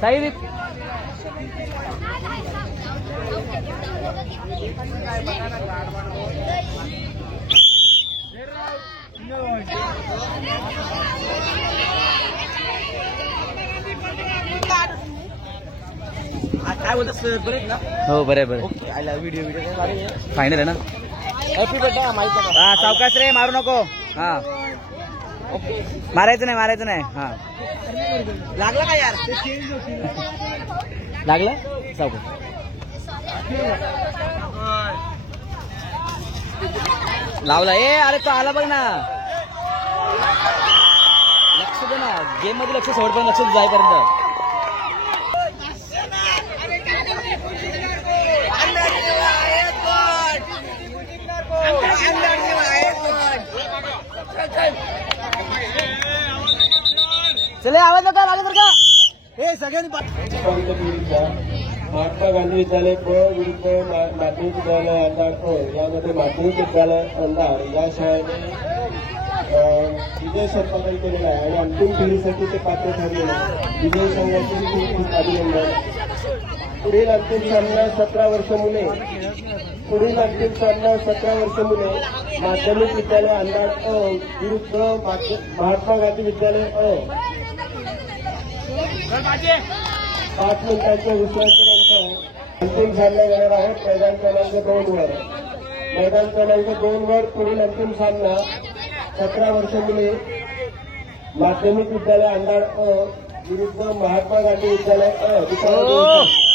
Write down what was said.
साई काय बोलतात सर बरेच ना. हो बरोबर okay I love video final आहे ना. हॅपी बर्थडे माहिती हा सावकाश रे मारू नको. हा मारायचं नाही हा लागला का यार. लागलं सावकाश. लावला ए अरे तो आला बघ ना. लक्ष दे ना गेम मध्ये लक्ष सोड पण लक्ष जाईपर्यंत. चले आवाज नका लागत बरं का. हे सगळ्यांनी महात्मा गांधी विद्यालय ब विरुद्ध माध्यमिक विद्यालय अंधार अ यामध्ये माध्यमिक विद्यालय अंधार या शाळेने विजय संपादन केलेला आहे आणि अंतिम फेरीसाठी ते पात्र ठरलेले आहे. विजय संघाचे खूप अभिनंदन. पुढील अंतिम सामना 17 वर्ष मुले माध्यमिक विद्यालय अंधार अ विरुद्ध महात्मा गांधी विद्यालय अ 5 मिनिटांच्या विश्रांतीनंतर अंतिम सामना घेणार आहोत. मैदान क्रमांक 2 वर. मैदान क्रमांक 2 वर पुढील अंतिम सामना 17 वर्ष मुले माध्यमिक विद्यालय अंधार अ विरुद्ध महात्मा गांधी विद्यालय अ.